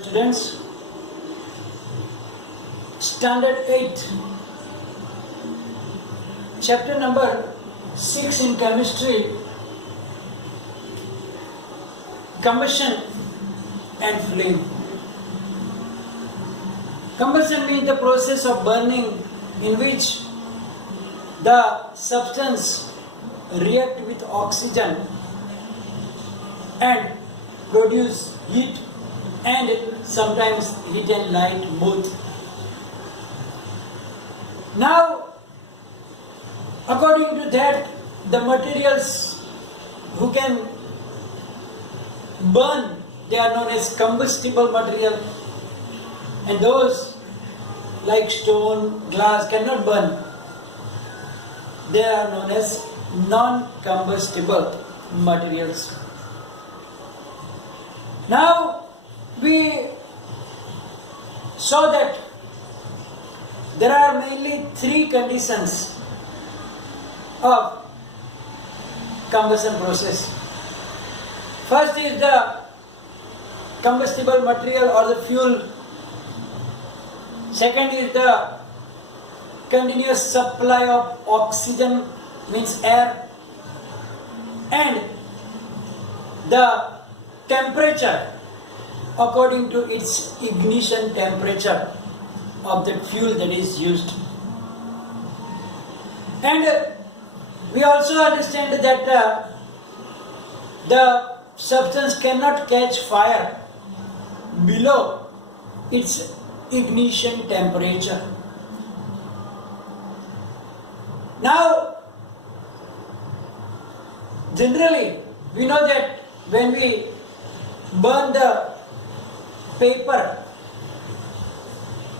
Students, Standard 8, chapter number 6 in chemistry, combustion and flame. Combustion means the process of burning in which the substance react with oxygen and produce heat and sometimes heat and light both. Now, according to that, the materials who can burn, they are known as combustible material, and those like stone, glass cannot burn. They are known as non-combustible materials. Now, we saw that there are mainly three conditions of combustion process. First is the combustible material or the fuel. Second is the continuous supply of oxygen, means air, and the temperature according to its ignition temperature of the fuel that is used. And we also understand that the substance cannot catch fire below its ignition temperature. Now, generally, we know that when we burn the paper,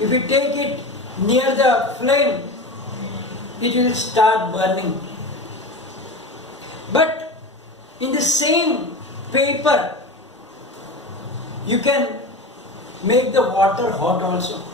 if we take it near the flame, it will start burning. But in the same paper, you can make the water hot also.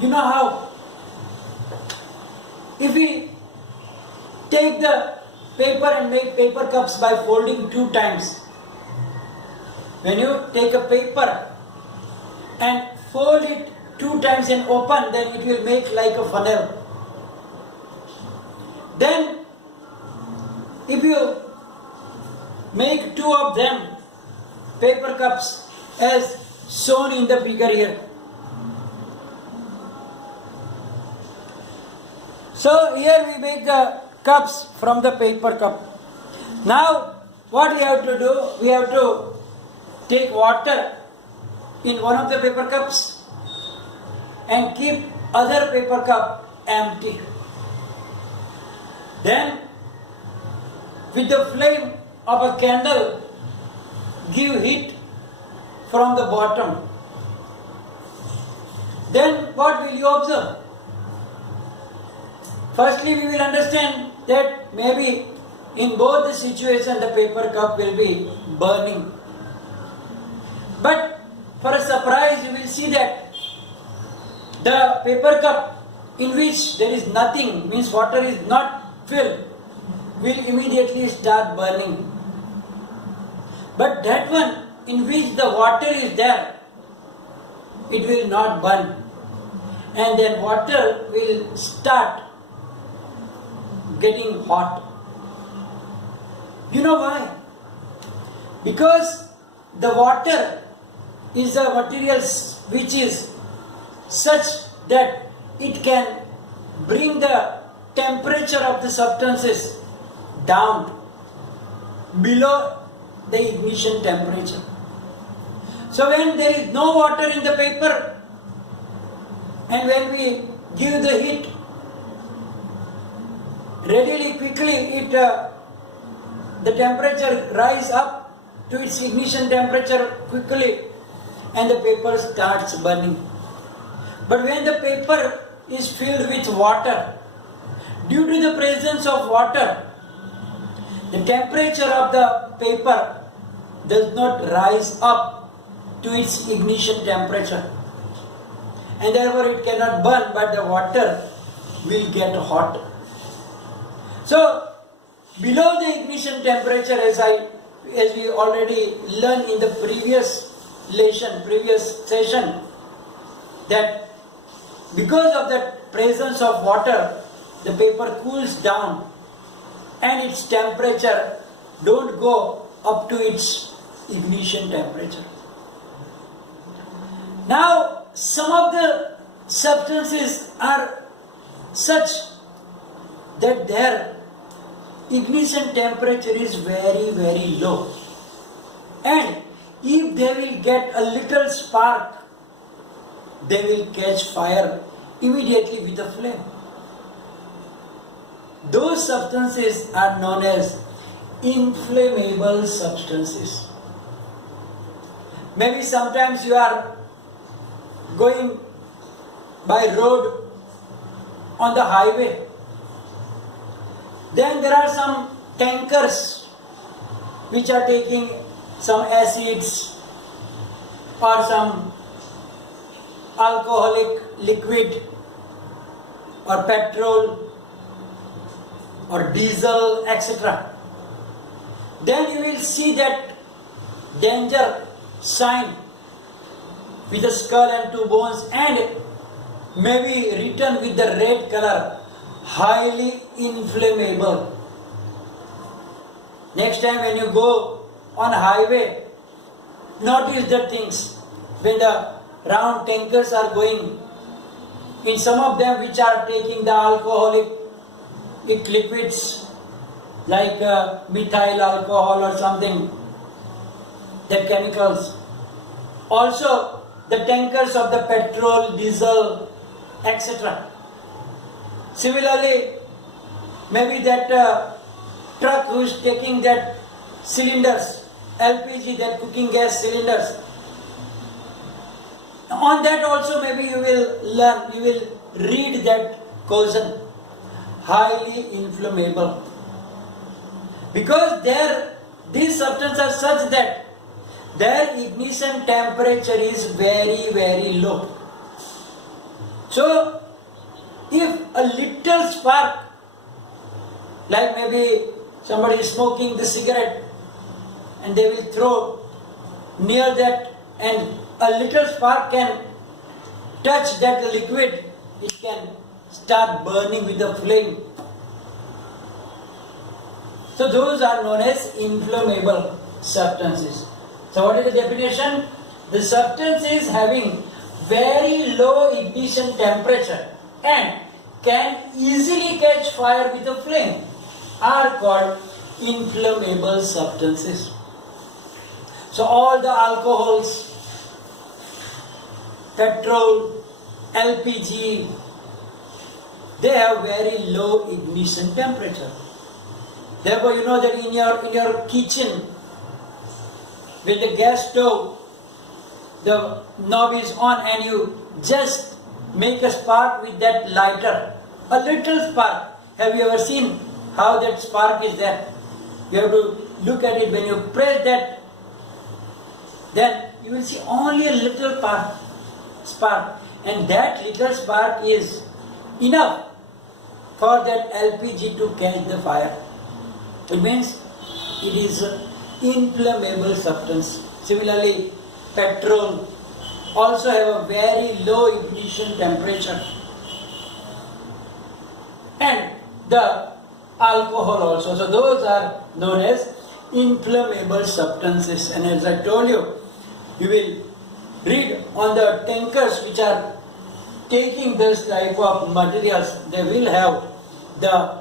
You know how? If we take the paper and make paper cups by folding 2 times, when you take a paper and fold it 2 times and open, then it will make like a funnel. Then, if you make 2 of them, paper cups, as shown in the figure here. So here we make the cups from the paper cup. Now, what we have to do? We have to take water in one of the paper cups and keep other paper cup empty. Then, with the flame of a candle, give heat from the bottom. Then, what will you observe? Firstly, we will understand that maybe in both the situations the paper cup will be burning. But for a surprise, you will see that the paper cup in which there is nothing, means water is not filled, will immediately start burning. But that one in which the water is there, it will not burn. And then water will start getting hot. You know why? Because the water is a material which is such that it can bring the temperature of the substances down below the ignition temperature. So when there is no water in the paper and when we give the heat, readily, quickly, the temperature rise up to its ignition temperature quickly and the paper starts burning. But when the paper is filled with water, due to the presence of water, the temperature of the paper does not rise up to its ignition temperature. And therefore it cannot burn, but the water will get hot. So, below the ignition temperature, as we already learned in the previous previous session, that because of the presence of water, the paper cools down and its temperature don't go up to its ignition temperature. Now, some of the substances are such that their ignition temperature is very, very low. And if they will get a little spark, they will catch fire immediately with a flame. Those substances are known as inflammable substances. Maybe sometimes you are going by road on the highway. Then there are some tankers which are taking some acids or some alcoholic liquid or petrol or diesel, etc. Then you will see that danger sign with a skull and two bones and maybe written with the red color, highly inflammable. Next time when you go on highway, notice the things. When the round tankers are going, in some of them which are taking the alcoholic liquids like methyl alcohol or something, the chemicals. Also the tankers of the petrol, diesel, etc. Similarly, maybe that truck who is taking that cylinders, LPG, that cooking gas cylinders, on that also maybe you will read that caution, highly inflammable. Because these substances are such that their ignition temperature is very, very low. So, if a little spark, like maybe somebody is smoking the cigarette and they will throw near that and a little spark can touch that liquid, it can start burning with the flame. So those are known as inflammable substances. So what is the definition? The substance is having very low ignition temperature and can easily catch fire with a flame are called inflammable substances. So all the alcohols, petrol, LPG, they have very low ignition temperature. Therefore, you know that in your kitchen, when the gas stove, the knob is on and you just make a spark with that lighter, a little spark. Have you ever seen how that spark is there? You have to look at it. When you press that, then you will see only a little spark, and that little spark is enough for that LPG to catch the fire. It means it is an inflammable substance. Similarly, petrol also have a very low ignition temperature. And the alcohol also. So those are known as inflammable substances. And as I told you, you will read on the tankers which are taking this type of materials, they will have the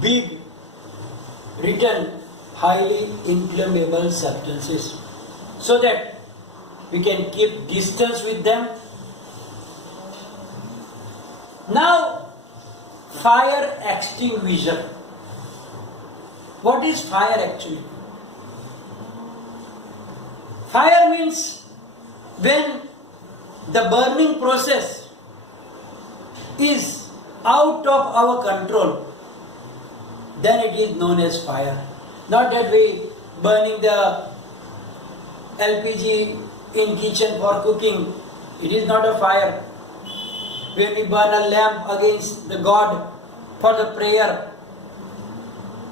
big written highly inflammable substances, so that we can keep distance with them. Now, fire extinguisher. What is fire actually? Fire means when the burning process is out of our control, then it is known as fire. Not that we burning the LPG in kitchen for cooking. It is not a fire. When we burn a lamp against the God for the prayer,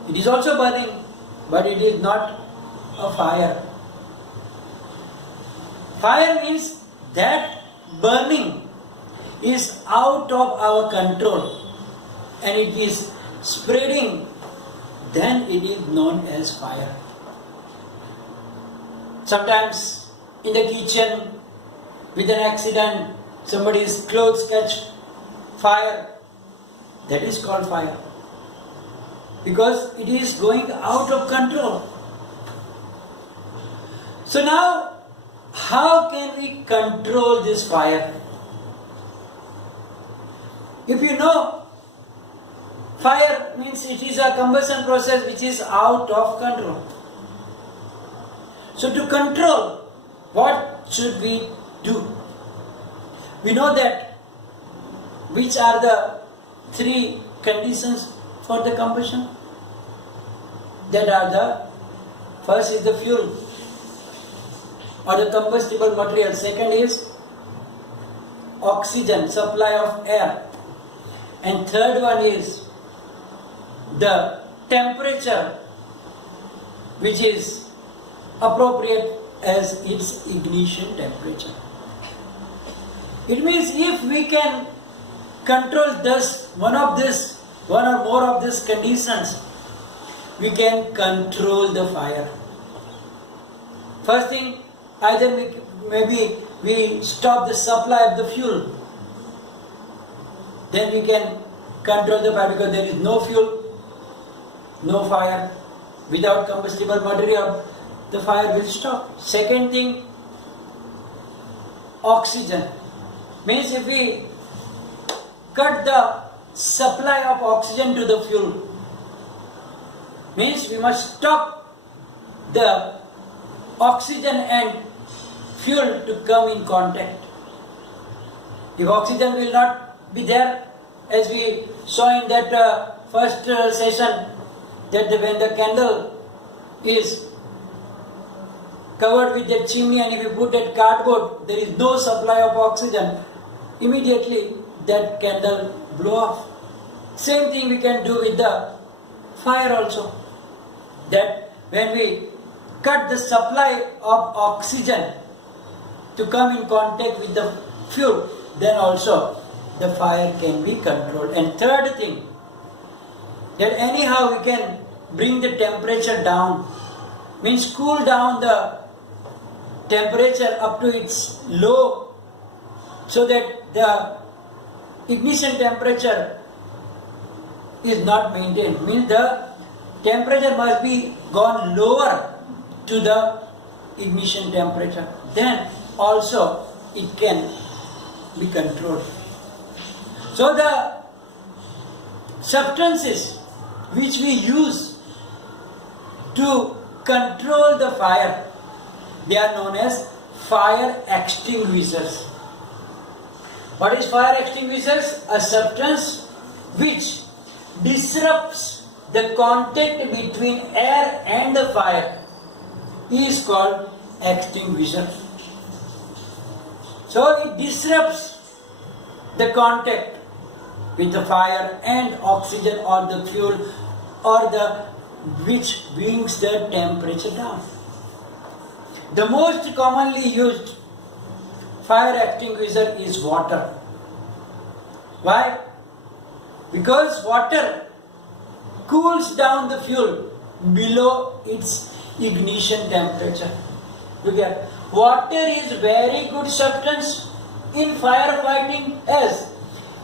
it is also burning, but it is not a fire. Fire means that burning is out of our control and it is spreading, then it is known as fire. Sometimes in the kitchen, with an accident, somebody's clothes catch fire. That is called fire. Because it is going out of control. So now, how can we control this fire? If you know, fire means it is a combustion process which is out of control. So to control, what should we do? We know that which are the three conditions for the combustion. That are the first is the fuel or the combustible material. Second is oxygen, supply of air. And third one is the temperature which is appropriate as its ignition temperature. It means if we can control one or more of these conditions, we can control the fire. First thing, either maybe we stop the supply of the fuel. Then we can control the fire because there is no fuel, no fire. Without combustible material, the fire will stop. Second thing, oxygen. Means if we cut the supply of oxygen to the fuel, means we must stop the oxygen and fuel to come in contact. If oxygen will not be there, as we saw in that first session, that when the candle is covered with that chimney and if you put that cardboard, there is no supply of oxygen, immediately that candle blow off. Same thing we can do with the fire also. That when we cut the supply of oxygen to come in contact with the fuel, then also the fire can be controlled. And third thing, that anyhow we can bring the temperature down, means cool down the temperature up to its low, so that the ignition temperature is not maintained. Means the temperature must be gone lower to the ignition temperature. Then also it can be controlled. So the substances which we use to control the fire, they are known as fire extinguishers. What is fire extinguishers? A substance which disrupts the contact between air and the fire is called extinguisher. So it disrupts the contact with the fire and oxygen or the fuel or the which brings the temperature down. The most commonly used fire extinguisher is water. Why? Because water cools down the fuel below its ignition temperature. Look at, water is very good substance in firefighting as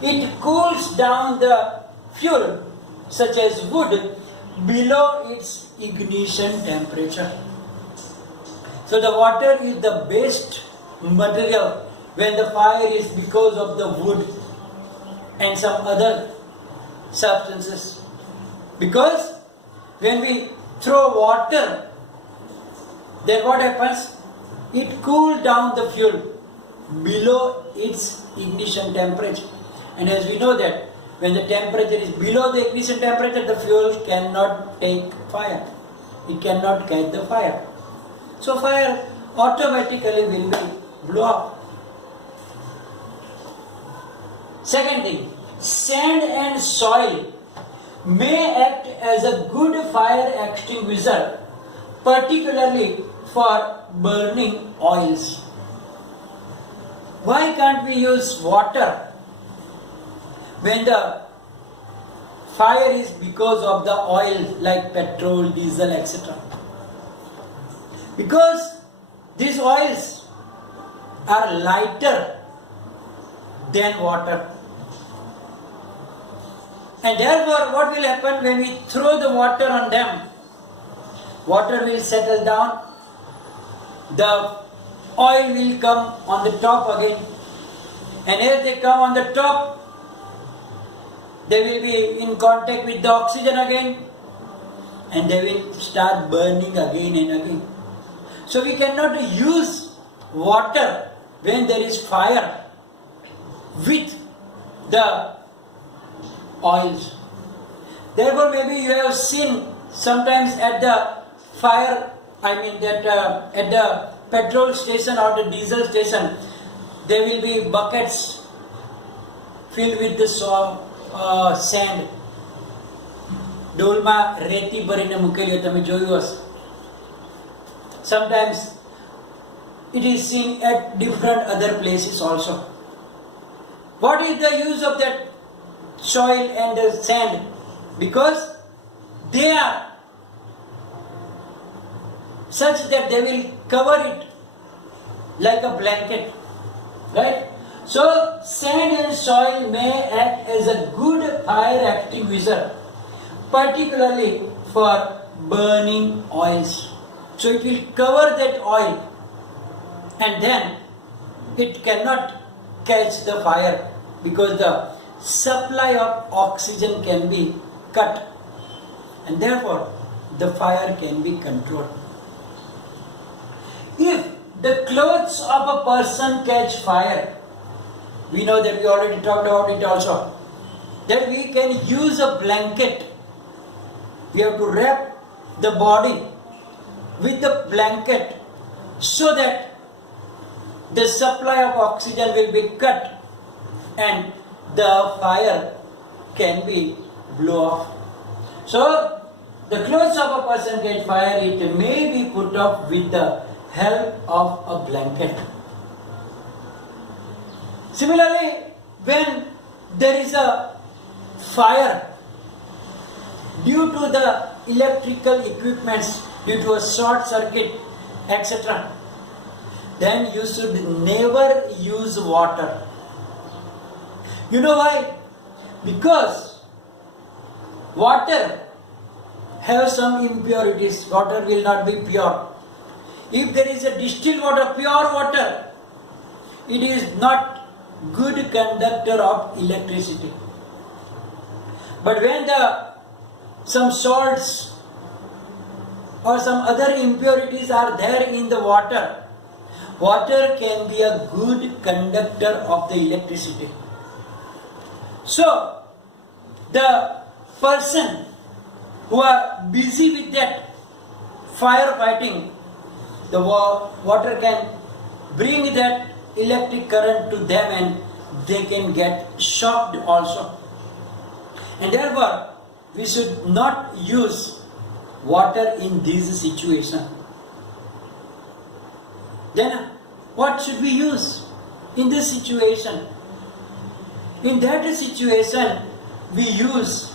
it cools down the fuel such as wood below its ignition temperature. So the water is the best material when the fire is because of the wood and some other substances. Because when we throw water, then what happens? It cools down the fuel below its ignition temperature. And as we know that when the temperature is below the ignition temperature, the fuel cannot take fire. It cannot catch the fire. So fire automatically will be blow up. Second thing, sand and soil may act as a good fire extinguisher, particularly for burning oils. why can't we use water when the fire is because of the oil like petrol, diesel, etc.? Because these oils are lighter than water. And therefore, what will happen when we throw the water on them? Water will settle down, the oil will come on the top again, and as they come on the top, they will be in contact with the oxygen again, and they will start burning again and again. So we cannot use water when there is fire with the oils. Therefore, maybe you have seen sometimes at the fire, at the petrol station or the diesel station, there will be buckets filled with the sand. ડોલમાં રેતી ભરીને મૂકેલી હોય, તમે જોયું હશે. Sometimes it is seen at different other places also. What is the use of that soil and the sand? Because they are such that they will cover it like a blanket, right? So sand and soil may act as a good fire extinguisher, particularly for burning oils. So it will cover that oil, and then it cannot catch the fire because the supply of oxygen can be cut, and therefore the fire can be controlled. If the clothes of a person catch fire, we know that we already talked about it also, that we can use a blanket. We have to wrap the body with the blanket so that the supply of oxygen will be cut and the fire can be blown off. So the clothes of a person catch fire, it may be put off with the help of a blanket. Similarly, when there is a fire due to the electrical equipments, due to a short circuit, etc., then you should never use water. You know why? Because water has some impurities. Water will not be pure. If there is a distilled water, pure water, it is not good conductor of electricity. But when some salts or some other impurities are there in the water, water can be a good conductor of the electricity. So the person who are busy with that firefighting, the water can bring that electric current to them and they can get shocked also. And therefore, we should not use water in this situation. Then what should we use in this situation? In that situation, we use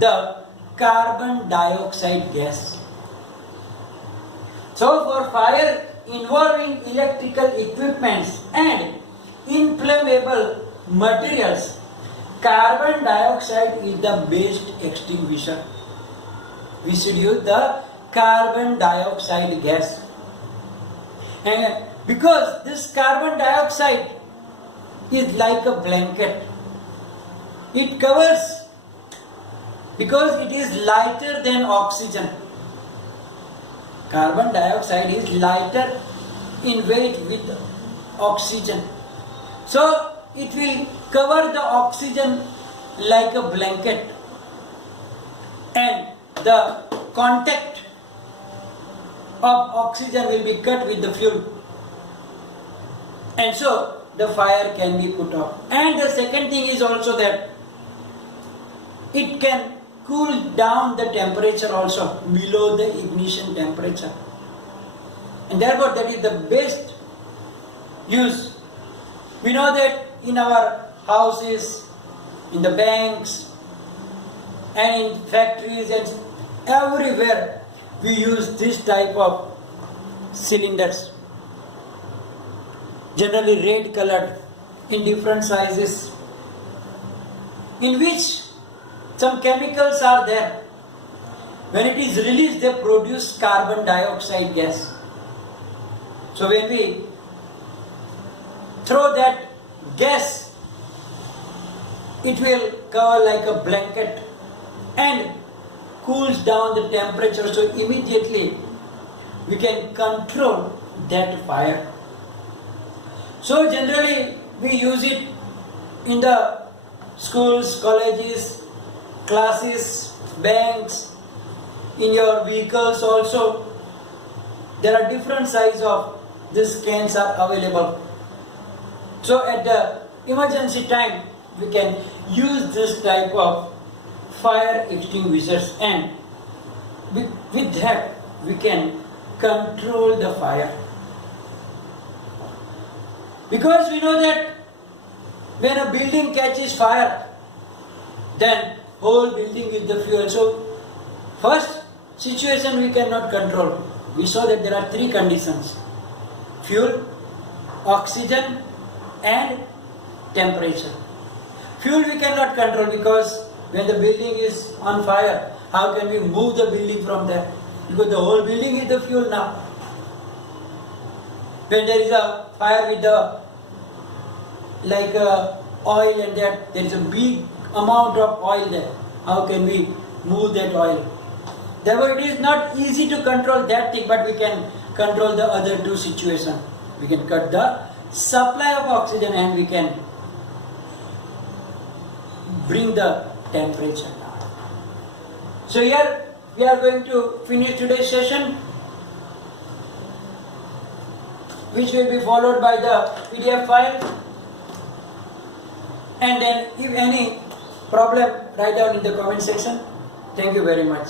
the carbon dioxide gas. So for fire involving electrical equipments and inflammable materials, carbon dioxide is the best extinguisher. We should use the carbon dioxide gas. And because this carbon dioxide is like a blanket, it covers, because it is lighter than oxygen. Carbon dioxide is lighter in weight with oxygen. So it will cover the oxygen like a blanket, and the contact of oxygen will be cut with the fuel, and so the fire can be put out. And the second thing is also that it can cool down the temperature also below the ignition temperature, and therefore that is the best use We know that in our houses, in the banks, and in factories and everywhere we use this type of cylinders, generally red colored, in different sizes, in which some chemicals are there. When it is released, they produce carbon dioxide gas. So when we throw that gas, it will cover like a blanket and cools down the temperature, so immediately we can control that fire. So generally we use it in the schools, colleges, classes, banks, in your vehicles also. There are different size of these cans are available. So at the emergency time, we can use this type of fire extinguishers, and with that we can control the fire. Because we know that when a building catches fire, then whole building is the fuel. So first situation we cannot control. We saw that there are three conditions: fuel, oxygen and temperature. Fuel we cannot control, because when the building is on fire, how can we move the building from there? Because the whole building is the fuel now. When there is a fire with the oil, and there is a big amount of oil there, how can we move that oil? Therefore, it is not easy to control that thing, but we can control the other two situations. We can cut the supply of oxygen and we can bring the temperature down. So here we are going to finish today's session, which will be followed by the PDF file. And then if any problem, write down in the comment section. Thank you very much.